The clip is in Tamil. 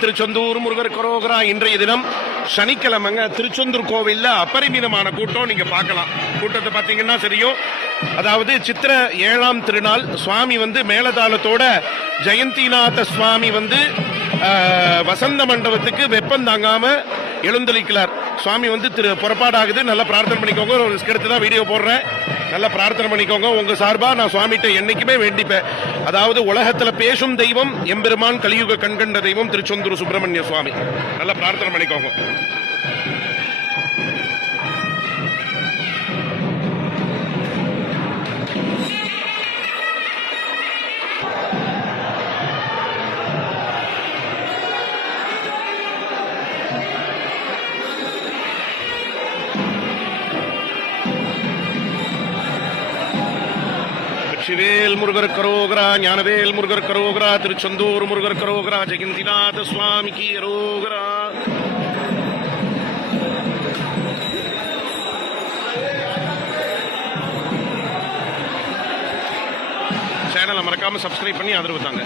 திருச்செந்தூர் முருகர் கரோகரா. இன்றைய தினம் சனிக்கிழமைங்க. திருச்செந்தூர் கோவில்ல அபரிமிதமான கூட்டம் நீங்க பார்க்கலாம். கூட்டத்தை பார்த்தீங்கன்னா தெரியும். அதாவது சித்திர 7ஆம் திருநாள் சுவாமி மேலதாளத்தோட ஜெயந்திநாத சுவாமி வசந்த மண்டபத்துக்கு வெப்பம் தாங்காம எழுந்தளிக்கிறார். சுவாமி புறப்பாடாகுது. நல்லா பிரார்த்தனை பண்ணிக்கோங்க. ஒரு எடுத்து தான் வீடியோ போடுறேன். நல்லா பிரார்த்தனை பண்ணிக்கோங்க. உங்க சார்பா நான் சுவாமிகிட்ட என்னைக்குமே வேண்டிப்பேன். அதாவது உலகத்துல பேசும் தெய்வம் எம்பெருமான், கலியுக கண்கண்ட தெய்வம் திருச்செந்தூர் சுப்பிரமணிய சுவாமி. நல்லா பிரார்த்தனை பண்ணிக்கோங்க. சிவேல் முருகர் கரோகரா, ஞானவேல் முருகர் கரோகரா, திருச்செந்தூர் முருகர் கரோகரா, ஜெயந்திநாத சுவாமிக்கு கரோகரா. சேனலை மறக்காம சப்ஸ்கிரைப் பண்ணி ஆதரவு தாங்க.